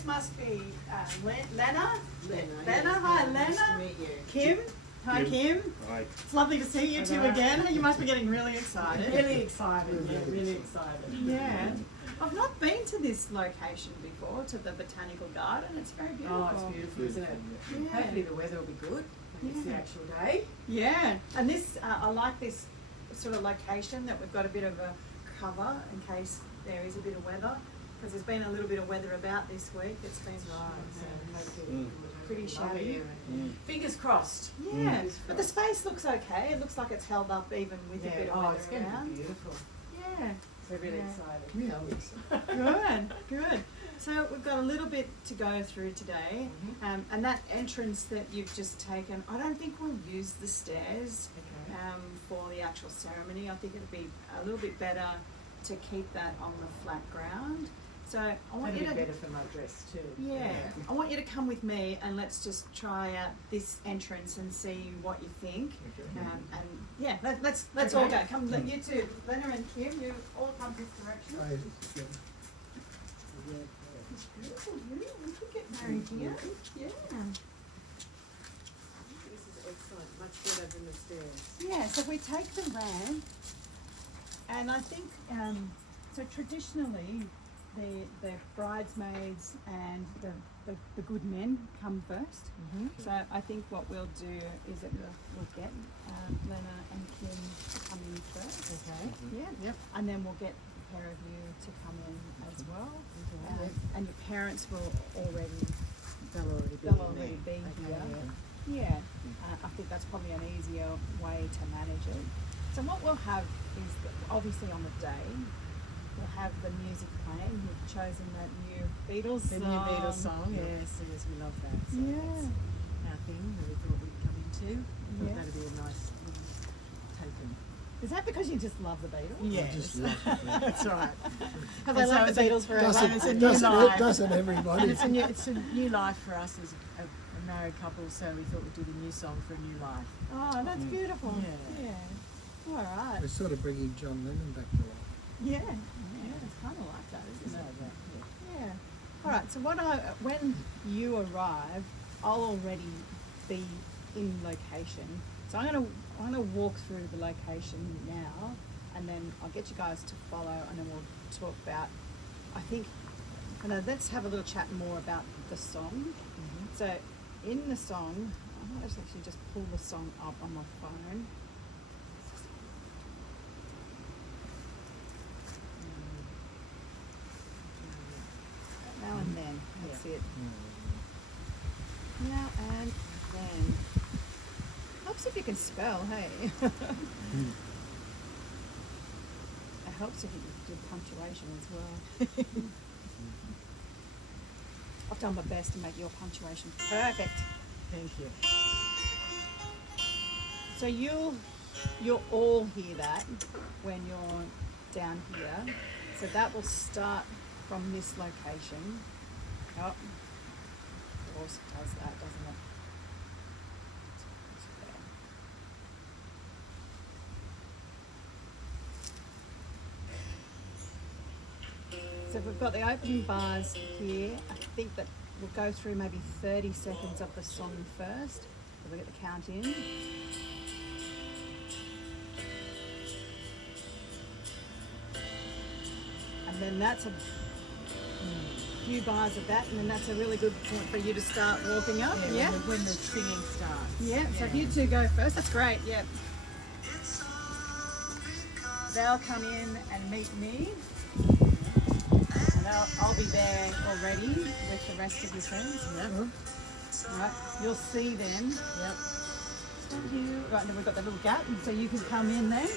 this must be Lena. Lena, Hi, nice Lena. to meet you. Kim. Hi, Kim. Hi. It's lovely to see you two Hello. again. You must be getting really excited. Really excited, really excited. Yeah. I've not been to this location before, to the Botanical Garden. It's very beautiful. Oh, it's beautiful, isn't it? Yeah. Hopefully the weather will be good when it's the Yeah. actual day. Yeah, and this, I like this sort of location that we've got a bit of a cover in case there is a bit of weather, because there's been a little bit of weather about this week. It's been pretty shabby. Fingers crossed. Yeah, Fingers but the crossed. space looks okay. It looks like it's held up even with a bit of Oh, weather it's going to around. be beautiful. Yeah, So really Yeah. excited. good. So we've got a little bit to go through today, and that entrance that you've just taken, I don't think we'll use the stairs Okay. for the actual ceremony. I think it'd be a little bit better to keep that on the flat ground. So I want That'd you be to, better for my dress too. yeah, I want you to come with me and let's just try out this entrance and see what you think. And yeah, let's all go. Come, you two, Lena and Kim, you all come this direction. It's beautiful here. We could get married here. Yeah. This is excellent, much better than the stairs. Yeah, so we take the ramp, and I think, so traditionally, the bridesmaids and the good men come first. So I think what we'll do is that we'll get Lena and Kim to come in first. Okay. Yeah. Yep. And then we'll get the pair of you to come in as well. Okay. And your parents will already They'll already be They'll in already there. be Okay, here. Yeah, I think that's probably an easier way to manage it. So what we'll have is, that obviously on the day, we'll have the music playing. We've chosen that new Beatles The song. new Beatles song, yes, we love that. So Yeah. that's our thing that we thought we'd come into. Thought Yeah. that'd be a nice little token. Is that because you just love the Beatles? Yes, that's right. Have they And so loved it's the a- Beatles forever? and it's a new life. Doesn't everybody? And it's a new life for us as a married couple, so we thought we'd do the new song for a new life. Oh, that's beautiful. Yeah. All right. We're sort of bringing John Lennon back to life. Yeah. It's kind of like that, So isn't it? that, Yeah. All right. So when you arrive, I'll already be in location. So I'm gonna walk through the location now, and then I'll get you guys to follow, and then we'll talk about. I think, let's have a little chat more about the song. So in the song, I might actually just pull the song up on my phone. Now and then. That's it. Now and then. Helps if you can spell, hey. It helps if you can do punctuation as well. I've done my best to make your punctuation perfect. Thank you. So you'll all hear that when you're down here. So that will start from this location. Oh, of course it does that, doesn't it? So we've got the opening bars here. I think that we'll go through maybe 30 seconds of the song first. So we'll get the count in. And then that's a few bars of that, and then that's a really good point for you to start walking up. Yeah. When the singing starts. Yeah, so if you two go first, that's great, yep. They'll come in and meet me. And I'll be there already with the rest of your friends. Yep. Right, you'll see them. Yep. Right, then we've got the little gap, so you can come in then.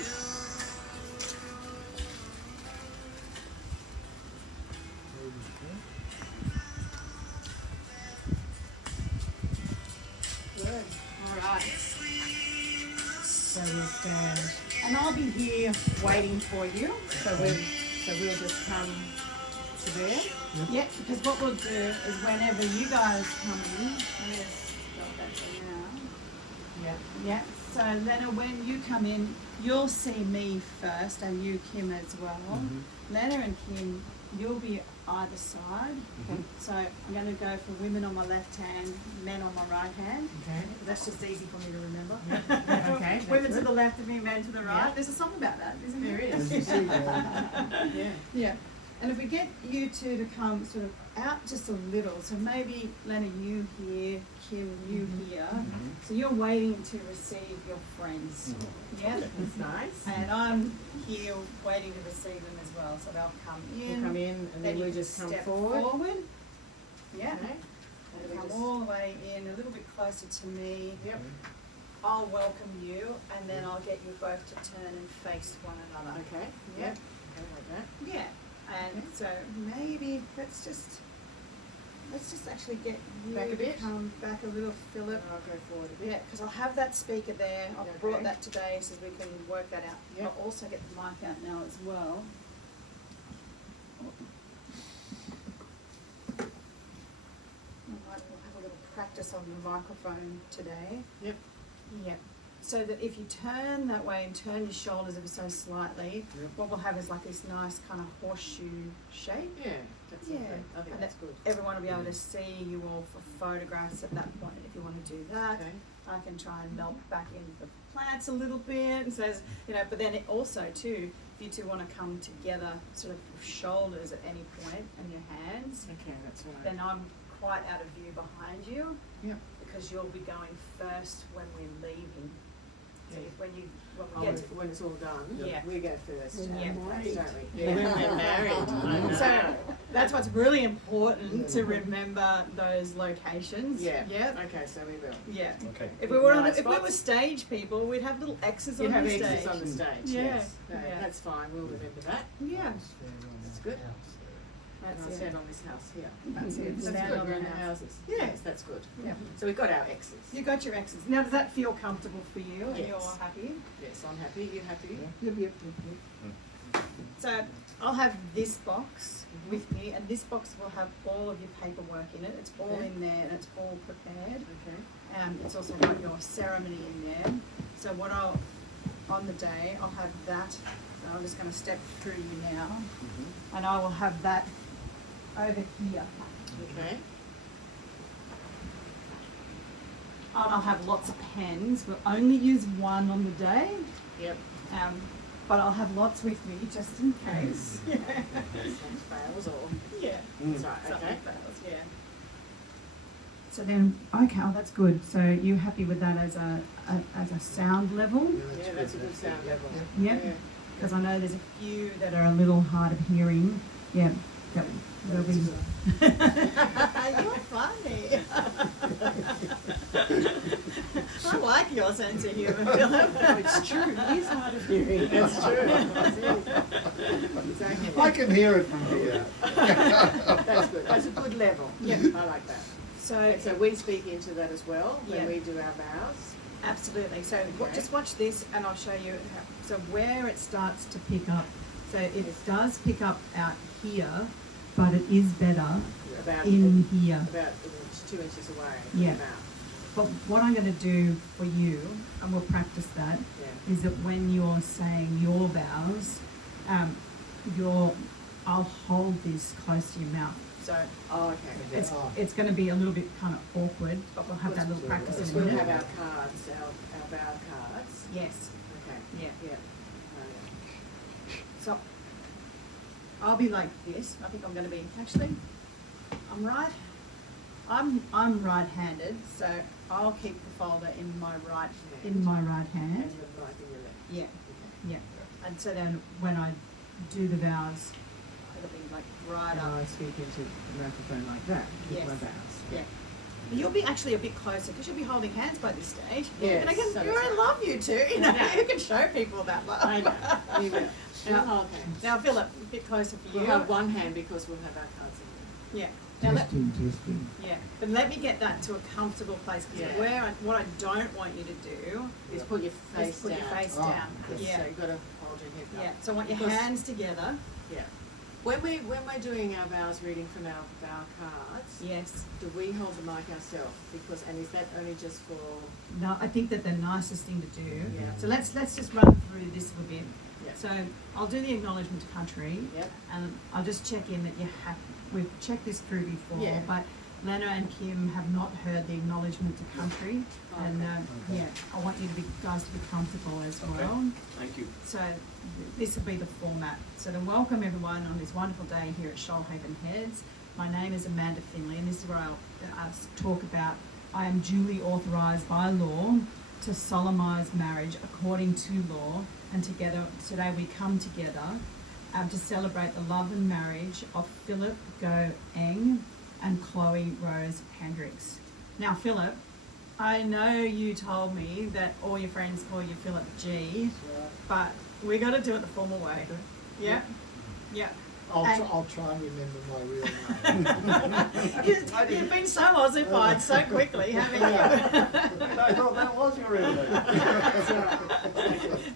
Good. All right. So we'll stand. And I'll be here waiting for you. So we'll just come to there. Yep, because what we'll do is whenever you guys come in, let's stop that for now. Yep. Yeah. So Lena, when you come in, you'll see me first, and you, Kim, as well. Lena and Kim, you'll be either side. Okay. So I'm going to go for women on my left hand, men on my right hand. Okay. That's just easy for me to remember. Yeah, okay, that's Women to good. the left of me, men to the right. Yeah. There's a song about that, isn't There there? is. As you see, Yeah. Yeah. And if we get you two to come sort of out just a little, so maybe Lena, you here, Kim, you Mhm. here. So you're waiting to receive your friends. Yeah. That's nice. And I'm here waiting to receive them as well. So they'll come in. We'll come in and then you we'll just come step forward. Yeah. Okay. And we come just- all the way in, a little bit closer to me. Yep. I'll welcome you, and then I'll get you both to turn and face one another. Okay. Yeah. Yep. Okay, like that. Yeah. And so maybe let's just actually get you Back a to bit? come back a little, Philip. And I'll go forward a bit. Yeah, because I'll have that speaker there. I've Okay. brought that today so we can work that out. Yep. I'll also get the mic out now as well. Alright, we'll have a little practice on the microphone today. Yep. Yep. So that if you turn that way and turn your shoulders ever so slightly, Yep. what we'll have is like this nice kind of horseshoe shape. Yeah. That's Yeah. okay. I think And that's good. Everyone will be able to see you all for photographs at that point if you want to do that. Okay. I can try and melt back into the plants a little bit, and so as- you know. But then it also too, if you two want to come together, sort of with shoulders at any point and your hands, Okay, that's right. then I'm quite out of view behind you Yep. because you'll be going first when we're leaving. So Yeah. when Oh, we get to when it's all done, Yeah. we go first. When we're married. Don't we? Yeah. When we're married. I know. So that's what's really important to remember those locations. Yeah. Yeah. Okay, so we will. Yeah. Okay. If we were on, Right if we were spots. stage people, we'd have little X's You on have the exits stage. on the stage. Yeah, Yes. No, yeah. That's fine. We'll remember that. Yeah, That's good. that's And I'll it. stand on this house here. That's it. That's Stand good. on We're in the the house. houses. Yeah. Yes, that's good. Yeah. So we've got our X's. You got your X's. Now, does that feel comfortable for you? And Yes. you're happy? Yes, I'm happy. You happy? Yep, yep, yep. So I'll have this box with me, and this box will have all of your paperwork in it. It's all Okay. in there, and it's all prepared. Okay. It's also got your ceremony in there. So what on the day, I'll have that. So I'm just going to step through you now, and I will have that over here. Okay. And I'll have lots of pens. We'll only use one on the day, Yep. but I'll have lots with me just in case. Some fails or. Yeah. That's right. Something Okay. fails, yeah. So then, okay, oh, that's good. So you happy with that as a sound level? Yeah, that's a good sound level. Yeah. Because I know there's a few that are a little hard of hearing. Yeah. That'll be. You're funny. I like your sense of humour, Philip. It's true. It is hard of hearing. That's true. Exactly. I can hear it from here. That's good. That's a good level. Yeah. I like that. So, And so we speak into that as well when Yeah. we do our vows. absolutely. So Okay. just watch this, and I'll show you. So where it starts to pick up. So it does pick up out here, but it is better About in here. about 2 inches away Yeah. from the mouth. But what I'm going to do for you, and we'll practice that, Yeah. is that when you're saying your vows, I'll hold this close to your mouth. So Oh, okay. it's going to be a little bit kind of awkward, but we'll have that little practice Because in a we'll minute. have our cards, our vow cards. Yes. Okay. Yeah. Yeah. So I'll be like this. I think I'm going to be actually. I'm right. I'm right-handed, so I'll keep the folder in my right hand. And the right in your left. Yeah. Okay. Yeah. And so then when I do the vows, it'll be like right And up. I speak into the microphone like that with Yes. my vows. Yeah. You'll be actually a bit closer because you'll be holding hands by this stage. Yes, And I can, so you're that's in right. love, you two. You know, I know. you can show people that love. I know. We will. Now- Okay. Now, Philip, a bit closer for We'll you. have one hand because we'll have our cards in Yeah. Now, let, Testing. yeah. But let me get that to a comfortable place because Yeah. what I don't want you to do there. Is put your face is put down. your face Oh, down. yes. Yeah. So you've got to hold your head up. Yeah. So I want your Because- hands together. Yeah. When we're doing our vows reading from our vow cards, Yes. do we hold the mic ourselves? And is that only just for? No, I think that the nicest thing to do. Yeah. So let's just run through this a little bit. Yeah. So I'll do the acknowledgement to country, Yep. and I'll just check in that you're we've checked this through before, Yeah. but Lena and Kim have not heard the acknowledgement to country, and yeah, I want you guys to be comfortable as well. Thank you. So this will be the format. So to welcome everyone on this wonderful day here at Shoalhaven Heads, my name is Amanda Finley, and this is where I'll talk about I am duly authorised by law to solemnise marriage according to law, and together today we come together to celebrate the love and marriage of Philip Go Eng and Chloe Rose Hendricks. Now, Philip, I know you told me that all your friends call you Philip G, but we got to do it the formal way. Yeah? Yeah. I'll try and remember my real name. You've been so Aussified so quickly, haven't you? I thought that was your real name.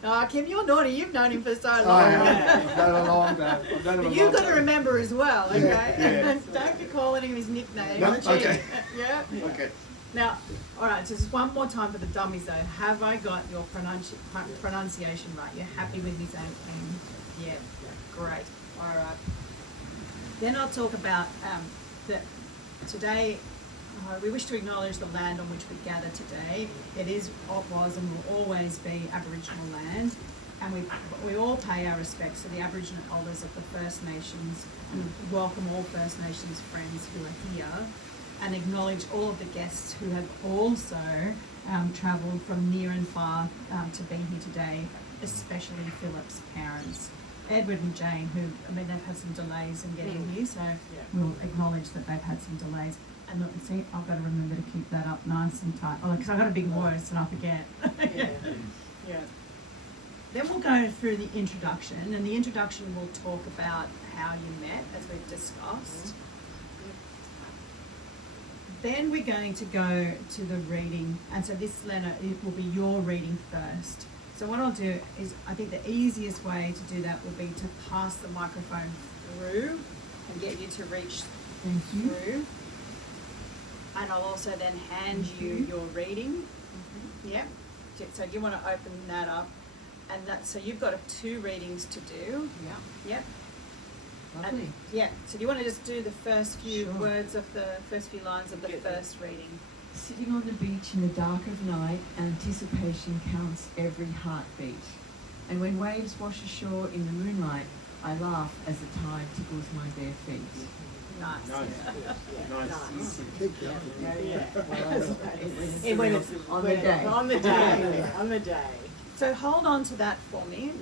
Oh, Kim, you're naughty. You've known him for so long. I have done a long time. I've done it a But long you've got to time. remember as well, okay? Yeah. Don't be calling him his nickname. No, Gee. okay. Yeah? Okay. Now, all right, so just one more time for the dummies though. Have I got your pronunciation right? You're happy with his name? Yeah, great. All right. Then I'll talk about that today. We wish to acknowledge the land on which we gather today. It is, was, and will always be Aboriginal land, and we all pay our respects to the Aboriginal elders of the First Nations, and welcome all First Nations friends who are here, and acknowledge all of the guests who have also travelled from near and far to be here today, especially Philip's parents, Edward and Jane, who, I mean, they've had some delays in getting here, so we'll acknowledge that they've had some delays. And look, see, I've got to remember to keep that up nice and tight. Oh, because I've got a big voice and I forget. Yeah. Then we'll go through the introduction, and the introduction will talk about how you met, as we've discussed. Then we're going to go to the reading, and so this, Lena, it will be your reading first. So what I'll do is, I think the easiest way to do that will be to pass the microphone through and get you to reach through. And I'll also then hand you your reading. Yep. So you want to open that up, and so you've got 2 readings to do. Yeah. Yep. Lovely. And, yeah. So do you want to just do the first few Sure. words of the first few lines of the first reading? Sitting on the beach in the dark of night, anticipation counts every heartbeat. And when waves wash ashore in the moonlight, I laugh as the tide tickles my bare feet. Nice. Nice. Keep going. It went On the day. On the day. On the day. So hold on to that for me,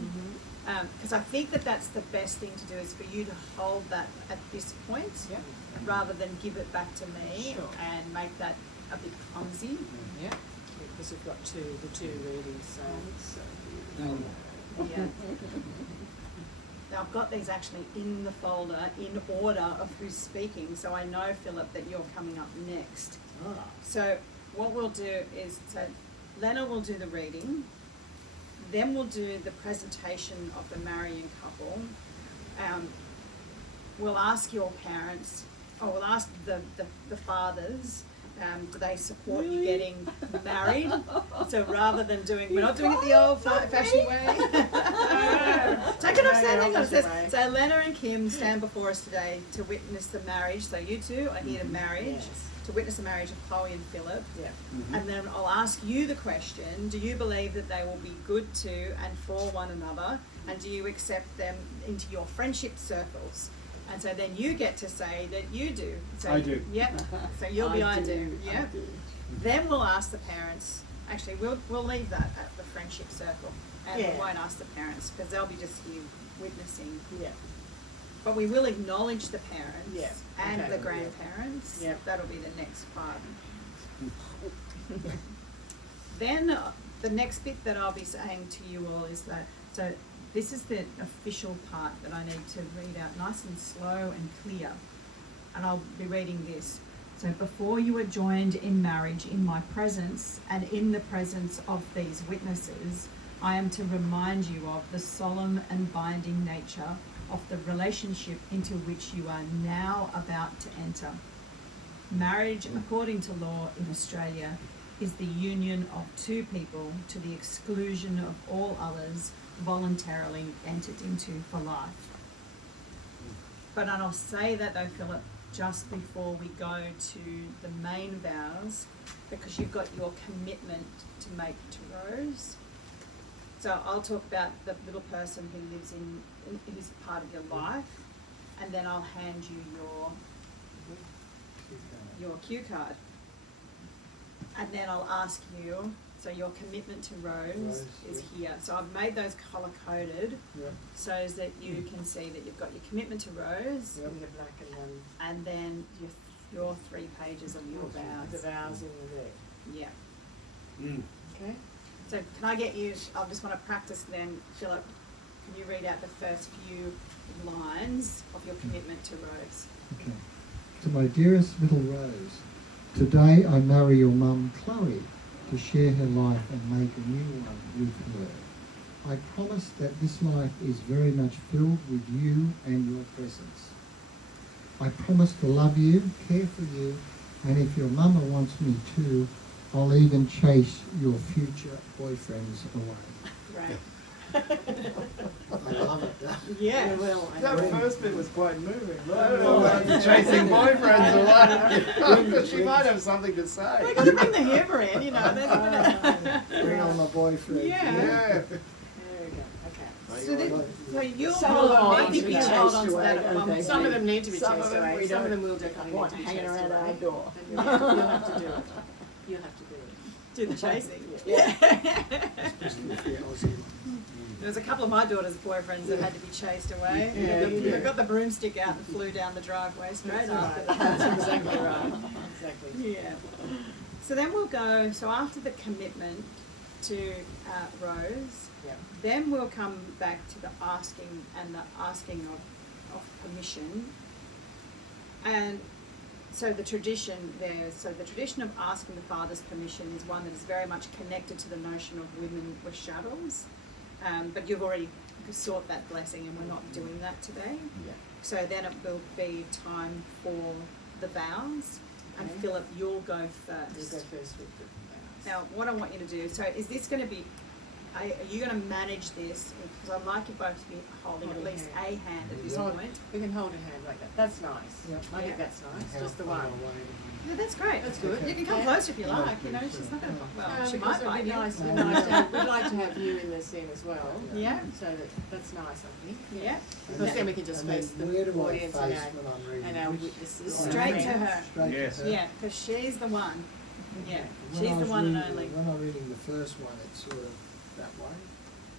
because I think that that's the best thing to do is for you to hold that at this point, Yep. rather than give it back to me Sure. and make that a bit clumsy. Yeah. Because we've got the two readings, so. Yeah. Now I've got these actually in the folder in order of who's speaking, so I know, Philip, that you're coming up next. So what we'll do is, so Lena will do the reading, then we'll do the presentation of the marrying couple. We'll ask your parents, or we'll ask the fathers, do they support you getting married? So rather than we're not doing it the old-fashioned way. Take it off, standing on. It says, so Lena and Kim stand before us today to witness the marriage. So you two are here to to witness the marriage of Chloe and Philip. Yeah. And then I'll ask you the question, do you believe that they will be good to and for one another? And do you accept them into your friendship circles? And so then you get to say that you do. So, I do. Yep. So you'll be I do. I Yep. do. Then we'll ask the parents. Actually, we'll leave that at the friendship circle, and we won't ask the parents because they'll be just here witnessing. Yeah. But we will acknowledge the parents Yeah, and okay. the grandparents. Yep. That'll be the next part. Then the next bit that I'll be saying to you all is that, so this is the official part that I need to read out nice and slow and clear. And I'll be reading this. So before you are joined in marriage in my presence and in the presence of these witnesses, I am to remind you of the solemn and binding nature of the relationship into which you are now about to enter. Marriage, according to law in Australia, is the union of 2 people to the exclusion of all others voluntarily entered into for life. But I'll say that though, Philip, just before we go to the main vows, because you've got your commitment to make to Rose. So I'll talk about the little person who lives in who's part of your life, and then I'll hand you your cue card. And then I'll ask you, so your commitment to Rose is here. So I've made those colour coded Yep. so that you can see that you've got your commitment to Rose, Yep. In the black and and then your 3 pages of your the vows. vows in the red. Yeah. Mm. Okay. So can I get you, I just want to practice then, Philip, can you read out the first few lines of your commitment to Rose? Okay. To my dearest little Rose, today I marry your mum Chloe to share her life and make a new one with her. I promise that this life is very much filled with you and your presence. I promise to love you, care for you, and if your mama wants me to, I'll even chase your future boyfriends away. Right. I love it. Yeah. Well, That first bit was quite moving. I don't know about chasing boyfriends away. She might have something to We say. got to bring the humour in, you know. There's a bit of- Bring on my boyfriend. Yeah. Yeah. there we go. Okay. So, so you'll Some hold of them on, need maybe to we be hold chased on to away, that at don't one they? point. Some of them need to be Some chased of them away. we Some of don't them will definitely need want to be hanging chased around away. our door. And you'll have to do it. You'll have to do it. Do the chasing. Yeah. Especially if you're Aussie. There was a couple of my daughter's boyfriends that had to be chased away. Yeah, They yeah. got the broomstick out and flew down the driveway straight That's after right. that. That's exactly right. Exactly. Yeah. So then we'll go, so after the commitment to Rose, Yep. then we'll come back to the asking and the asking of permission. And so the tradition there, so the tradition of asking the father's permission is one that is very much connected to the notion of women with shadows. But you've already sought that blessing and we're not doing that today. Yeah. So then it will be time for the vows. And Okay. Philip, you'll go We'll first. go first with the vows. Now, what I want you to do, so is this going to be, are you going to manage this? Because I'd like you both to be holding at Holding least hand. a hand at this Hold- point. We can hold a hand like that. That's nice. Yep. I think Yeah. that's nice. How Just the far one. away? Yeah, that's great. That's good. You can come Yeah. closer if you Yeah, like. You know, please, she's not going to. Well, No, she because might it'd bite be you. nice. We'd like to have you in the scene as well. Yeah. So that's nice, I think. Yeah. Because then we can just And then face the where do I audience face and when I'm reading and our this? witnesses. Straight and to friends. her. Straight Yes. to her. Yeah, because she's the one. Yeah, When she's I the was one and reading- only. When I'm reading the first one, it's sort of that way.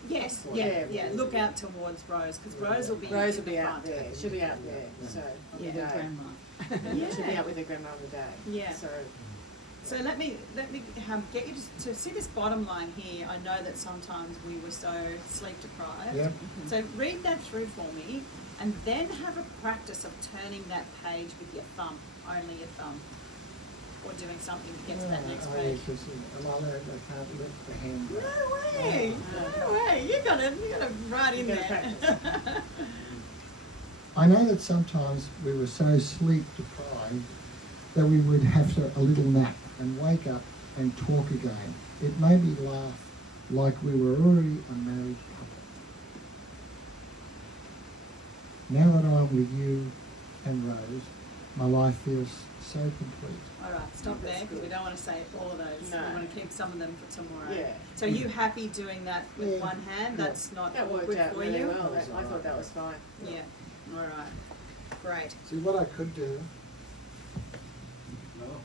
Yes. Yeah. Yeah. Yeah. Look out towards Rose because Rose will be. Rose in will be the out front. there. She'll be out there. Yeah. So on Yeah. the day. She'll be Yeah. out with her grandma on the day. Yeah. So So let me get you to see this bottom line here. I know that sometimes we were so sleep deprived. Yep. So read that through for me, and then have a practice of turning that page with your thumb, only your thumb, or doing something to get to that next page. Am I allowed, I can't lift the hand. No up. way! No way! You got it right in You gotta there. I know that sometimes we were so sleep deprived that we would have a little nap and wake up and talk again. It made me laugh like we were already a married couple. Now that I'm with you and Rose, my life feels so complete. All right, stop That's there because we good. don't want to say all of those. No. We want to keep some of them for tomorrow. Yeah. So you happy doing that with Yeah. one hand? Yeah. That's not that worked awkward out for really you? well. I thought that was fine. Yeah. All right. Great. See, what I could do,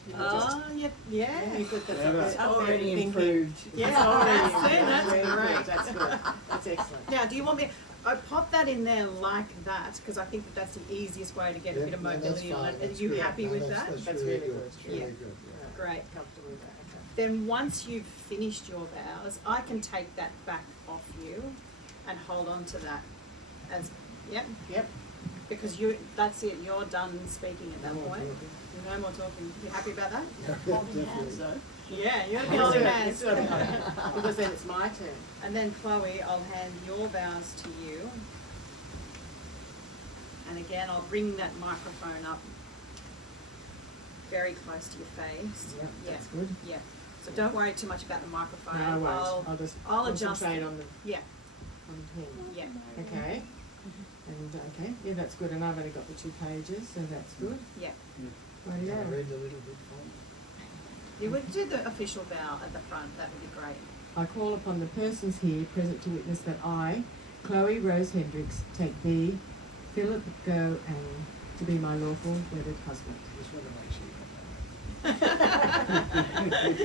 You can just- Oh, yeah. you could, that's Yeah, up that's there, up there already thinking. improved. Yeah, It's already that's improved. it. That's Really good. great. That's good. That's excellent. Now, do you want me? I pop that in there like that because I think that that's the easiest way to get a yeah, bit of no, that's mobility on fine, it. Are that's you good. happy No, with that's, that? That's really really good. good. It's really Yeah. good. Yeah. Great. Comfortable with that. Okay. Then once you've finished your vows, I can take that back off you and hold on to that as yep, Yep. because that's it. You're done speaking at that No more point. talking. No more talking. You happy about that? Holding hands though. Yeah, you're It's holding gotta- hands. it's gotta be. Because then it's my turn. And then Chloe, I'll hand your vows to you. And again, I'll bring that microphone up very close to your face. Yep, Yeah. that's good. Yeah. So don't worry too much about the microphone. No, I won't. I'll just I'll adjust concentrate it. on the Yeah. on him. Yeah. Okay. And okay, yeah, that's good. And I've only got the 2 pages, so that's good. Yeah. Right, yeah. read a little bit from You would do the official vow at the front. That would be great. I call upon the persons here present to witness that I, Chloe Rose Hendricks, take thee, Philip Go, and to be my lawful wedded husband. Just want to make sure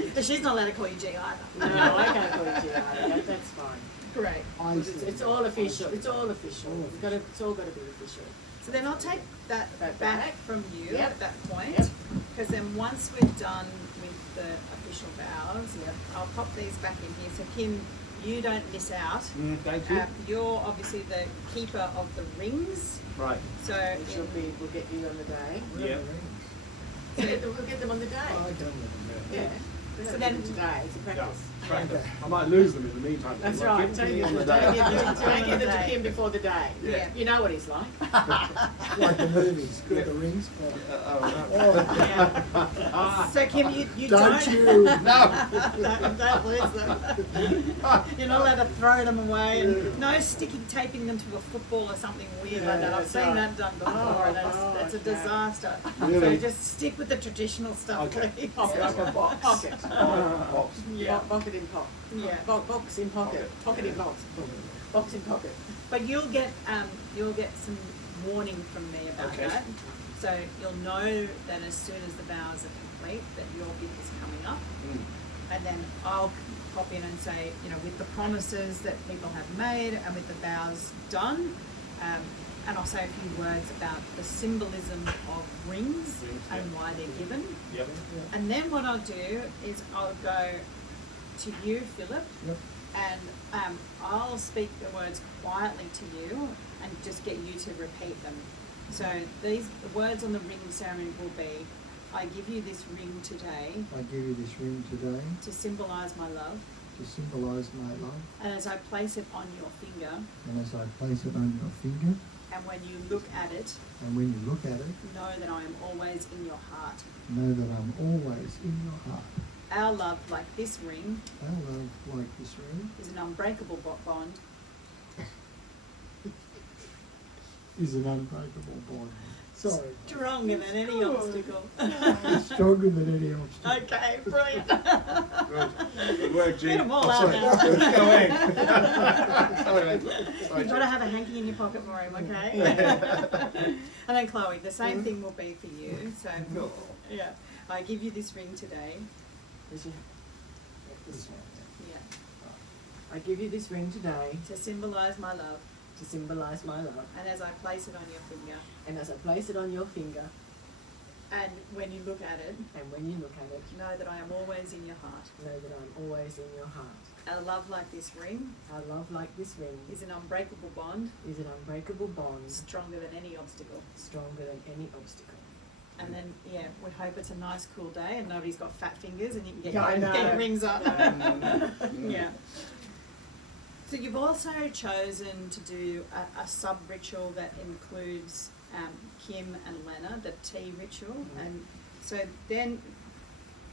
you But she's not allowed to call you G either. No, I can't call it G either. That's fine. Great. I It's all official. It's all official. It's all got to be official. So then I'll take that That back back. from you Yep. at that point. Yep. Because then once we're done with the official vows, Yep. I'll pop these back in here. So Kim, you don't miss out. Thank you. You're obviously the keeper of the rings. Right. So Which will be, we'll get you on the day. Yeah. We'll get them on the day. I don't know. Yeah. So So then- then today, it's a practice. Practice. I might lose them in the meantime. That's Like, right. give Don't them give on the them day. to day. Kim before the day. Yeah. You know what he's like. Like the movies, got the rings. Oh, So Kim, you Don't don't. you? no. don't lose them. You're not allowed to throw them away, and no sticking taping them to a football or something weird like that. I've that's seen right. that done before, and that's a okay. disaster. Really? So just stick with the traditional stuff, Okay. please. Pocket. Like a box. Pocket. Box. Yeah. Pocket in pocket. Yeah. Box in pocket. Pocket in box. Box in pocket. But you'll get some warning from me about Okay. that. So you'll know that as soon as the vows are complete, that your bit is coming up, and then I'll pop in and say, with the promises that people have made and with the vows done, and I'll say a few words about the symbolism of rings and yeah. why they're given. Yep. And then what I'll do is I'll go to you, Philip, Yep. and I'll speak the words quietly to you and just get you to repeat them. So the words on the ring ceremony will be, I give you this ring today I give you this ring today to symbolise my love, to symbolise my love, and as I place it on your finger, and as I place it on your finger, and when you look at it, and when you look at it, know that I am always in your heart. know that I'm always in your heart. Our love, like this ring, Our love, like this ring, is an unbreakable bond, is an unbreakable bond. Sorry. stronger than any obstacle. Stronger than any obstacle. Okay, brilliant. Good work, G. Get 'em all Oh, out sorry. now. Go ahead. Sorry, You've got to have a hanky in your pocket for him, okay? And then Chloe, the same thing will be for you. So, yeah, I give you this ring today. As you- This one, Yeah, I give you this ring today to symbolise my love, to symbolise my love. and as I place it on your finger, And as I place it on your finger, and when you look at it, and when you look at it, know that I am always in your heart. know that I'm always in your heart. A love like this ring Our love like this ring is an unbreakable bond, is an unbreakable bond, stronger than any obstacle. stronger than any obstacle. And then, yeah, we hope it's a nice, cool day, and nobody's got fat fingers, and you can get, Yeah, I your, know. get your rings up. Mm. Yeah. So you've also chosen to do a sub ritual that includes Kim and Lena, the tea ritual, and so then,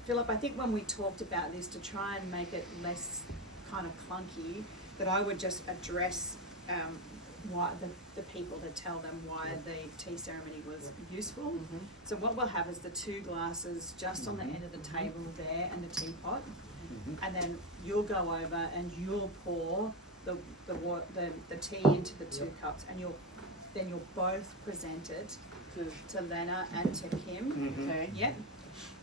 Philip, I think when we talked about this, to try and make it less kind of clunky, that I would just address why the people, to tell them why the tea ceremony was useful. Mm-hmm. So what we'll have is the 2 glasses just on the end of the table there, and the teapot, and then you'll go over and you'll pour the tea into the 2 cups, and you'll both present it to Lena and to Kim. Okay. Yep.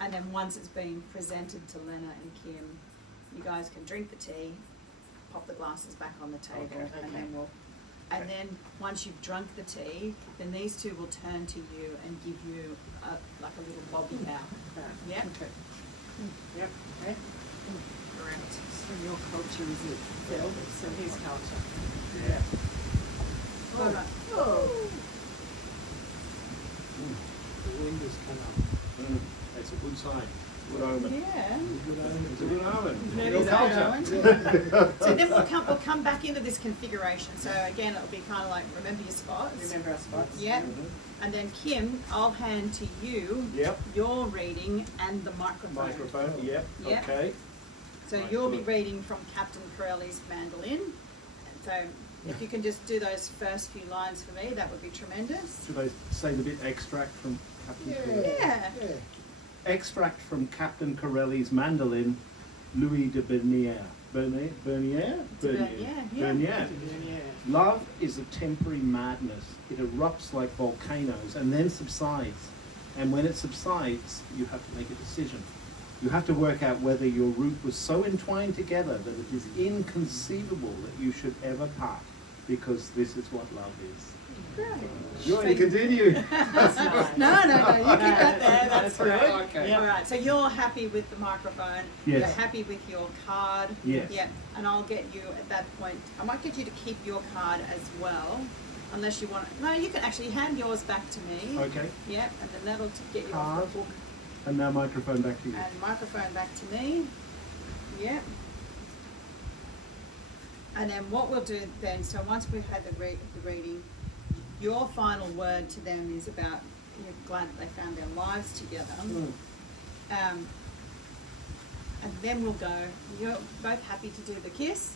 And then once it's been presented to Lena and Kim, you guys can drink the tea, pop the glasses back on the table, Okay. and then and then once you've drunk the tea, then these 2 will turn to you and give you like a little bobby bow. Yep. Okay. Yep. Okay. Correct. So your culture is it, Phil? So his culture. Yeah. All right. The wind has come up. That's a good sign. Good omen. Yeah. Good omen. It's a good omen. Maybe Your so, culture. So then we'll come back into this configuration. So again, it'll be kind of like remember your spots. Remember our spots? Yep. And then Kim, I'll hand to you Yep. your reading and the microphone. Microphone. Yep. Yep. Okay. So Right, you'll be good. reading from Captain Corelli's mandolin. So if you can just do those first few lines for me, that would be tremendous. Should I say the bit extract from Captain Corelli? Yeah. Extract from Captain Corelli's mandolin, Louis de Bernier. Bernier? Bernier, yeah. Bernier. Love is a temporary madness. It erupts like volcanoes and then subsides. And when it subsides, you have to make a decision. You have to work out whether your root was so entwined together that it is inconceivable that you should ever part, because this is what love is. Great. You want to continue? No, you keep that there, that's good. Okay. All right, so you're happy with the microphone. Yes. You're happy with your card. Yes. Yeah, and I'll get you at that point. I might get you to keep your card as well, unless you want. No, you can actually hand yours back to me. Okay. Yep, and then that'll get you off Card. the book. And now microphone back to you. And microphone back to me. Yep. And then what we'll do then, so once we've had the reading, your final word to them is about you're glad that they found their lives together. And then we'll go, you're both happy to do the kiss?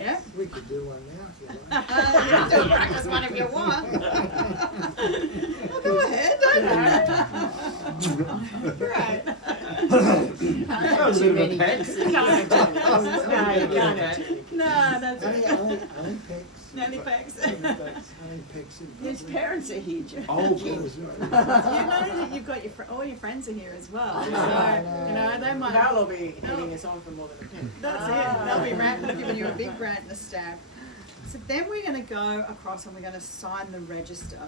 Yeah. We could do one now if you You like. can do a practice one if you want. Well, go ahead, don't Great. That was a bit of a peck. No, that's Only picks. Nanny Pex. Only picks in His public. parents are here, Joe. Oh, Oh, good. sorry. You know that you've got all your friends are here as well. So, you know, they might. They'll all be hitting us on for more than a penny. That's it. They'll be giving you a big grant and a stamp. So then we're going to go across and we're going to sign the register.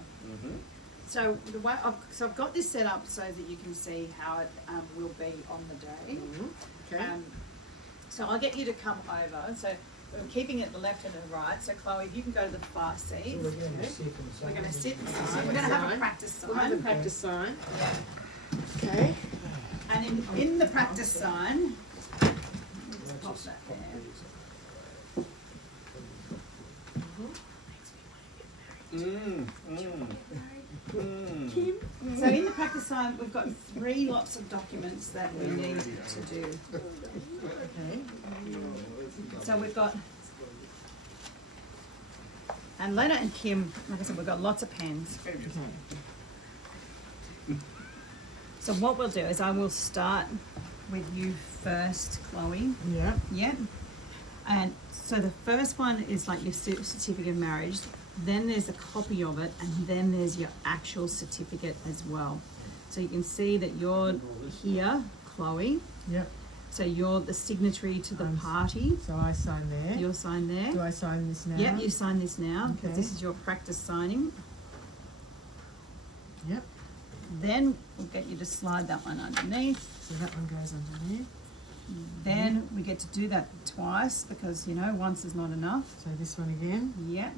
So the way I've got this set up so that you can see how it will be on the day. Okay. So I'll get you to come over. So we're keeping it the left and the right. So Chloe, if you can go to the far seat. So we're going to sit and We're going to sign. sit and sign. We're going to have a practice sign. We'll have the practice sign. Yeah. Okay. And in the practice sign, let's pop that there. So in the practice sign, we've got 3 lots of documents that we need to do. Okay. So we've got, and Lena and Kim, like I said, we've got lots of pens. Okay. So what we'll do is I will start with you first, Chloe. Yeah. Yep. And so the first one is like your certificate of marriage. Then there's a copy of it, and then there's your actual certificate as well. So you can see that you're here, Chloe. Yep. So you're the signatory to the party. So I sign there. You'll sign there. Do I sign this now? Yep, you sign this now because Okay. this is your practice signing. Yep. Then we'll get you to slide that one underneath. So that one goes underneath. Then we get to do that twice because, you know, once is not enough. So this one again. Yep.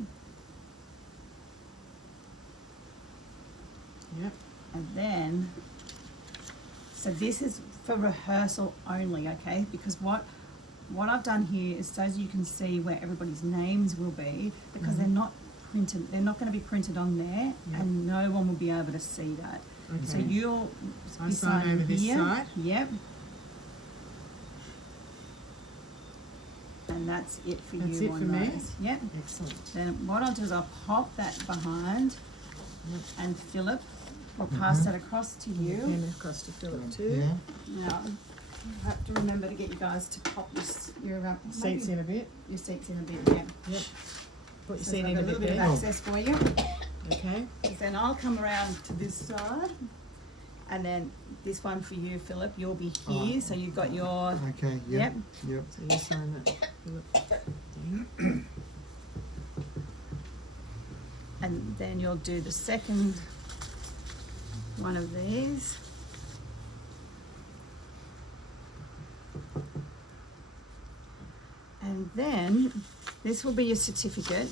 Yep. And then, so this is for rehearsal only, okay? Because what I've done here is so you can see where everybody's names will be, because they're not printed, they're not going to be printed on there, Yep. and no one will be able to see that. Okay. So you'll I be sign signing over this here. side. Yep. And that's it for That's you it on for me? those. Yep. Excellent. Then what I'll do is I'll pop that behind, Yep. and Philip will pass that across to you. Pen across to Philip too. Yeah. Now, I have to remember to get you guys to pop your Seats in a bit. your seats in a bit. Yeah. Yep. Put your So seat I've in got a a little bit bit there. of access for you. Okay. Then I'll come around to this side, and then this one for you, Philip. You'll be here, Oh. so you've got your. Okay, Yep. yep. So you sign that, Philip. And then you'll do the second one of these. And then this will be your certificate.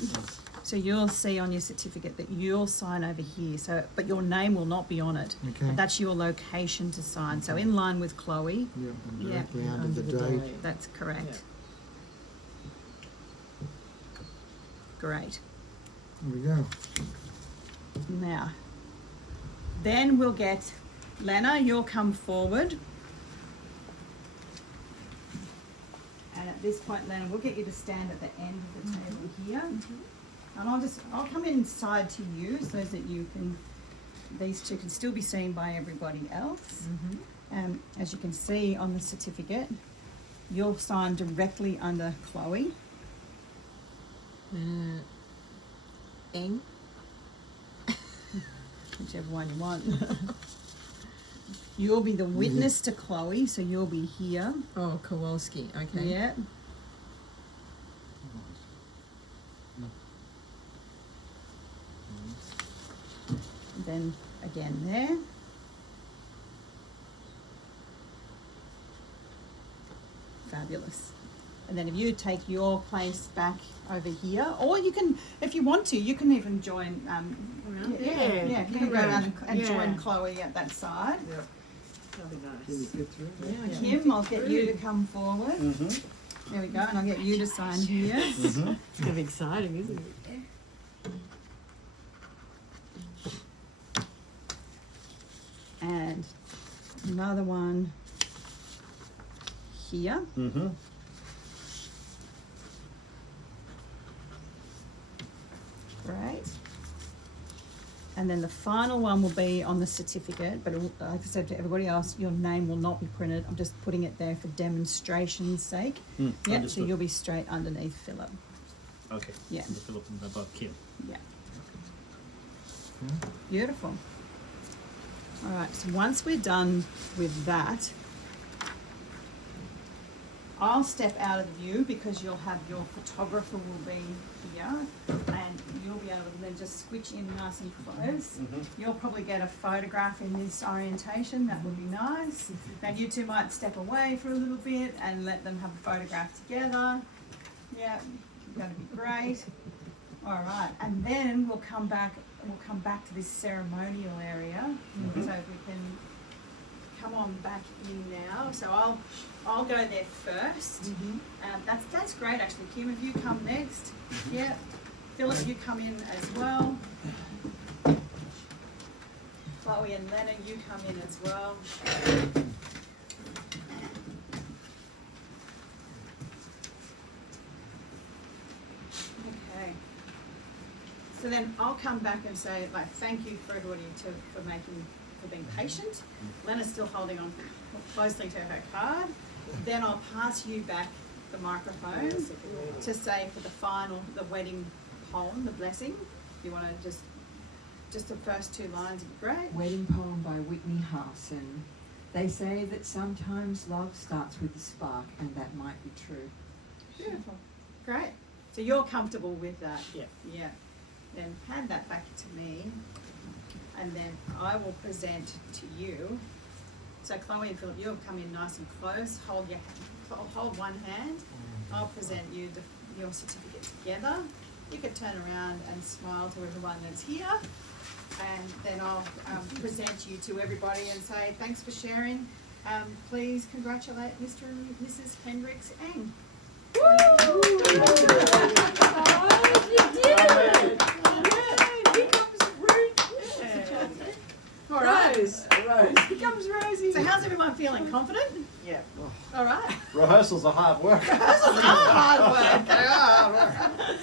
So you'll see on your certificate that you'll sign over here. So, but your name will not be on it. Okay. But that's your location to sign. So in line with Chloe, Yep, and Yeah. directly under Under the the date. date. that's correct. Great. There we go. Now, then we'll get Lena, you'll come forward. And at this point, Lena, we'll get you to stand at the end of the table here. And I'll come inside to you so that you can, these two can still be seen by everybody else. As you can see on the certificate, you'll sign directly under Chloe. Eng. Whichever one you want. You'll be the witness to Chloe, so you'll be here. Oh, Kowalski. Okay. Yeah. Then again there. Fabulous. And then if you take your place back over here, or you can, if you want to, you can even join. Yeah, you can go around and join Chloe at that side. Yep. That'll be Can you nice. get through? Yeah. Kim, I'll get you to come forward. There we go, and I'll get you to sign here. It's gonna be exciting, isn't it? And another one here. Great. And then the final one will be on the certificate, but like I said to everybody else, your name will not be printed. I'm just putting it there for demonstration's sake. Yeah, so Understood. you'll be straight underneath Philip. Okay. Yeah. Under Philip and above Kim. Yeah. Beautiful. All right, so once we're done with that, I'll step out of the view because you'll have your photographer will be here and you'll be able to then just switch in nice and close. You'll probably get a photograph in this orientation, that would be nice. Then you two might step away for a little bit and let them have a photograph together. Yeah, going to be great. All right, and then we'll come back to this ceremonial area. So if we can come on back in now. So I'll go there first. That's great actually. Kim, if you come next. Yeah. Philip, you come in as well. Chloe and Lena, you come in as well. Okay. So then I'll come back and say, like, thank you for everybody for being patient. Lena's still holding on closely to her card. Then I'll pass you back the microphone to say for the wedding poem, the blessing. You want to just the first two lines would be great. Wedding poem by Whitney Harson. They say that sometimes love starts with a spark, and that might be true. Beautiful. Great. So you're comfortable with that? Yeah. Yeah. Then hand that back to me, and then I will present to you. So Chloe and Philip, you'll come in nice and close. Hold one hand. I'll present you your certificate together. You could turn around and smile to everyone that's here, and then I'll present you to everybody and say thanks for sharing. Please congratulate Mr. and Mrs. Hendricks Eng. All right. Rose. Here comes Rosie. So how's everyone feeling? Confident? Yeah. All right. Rehearsals are hard work. Hard work.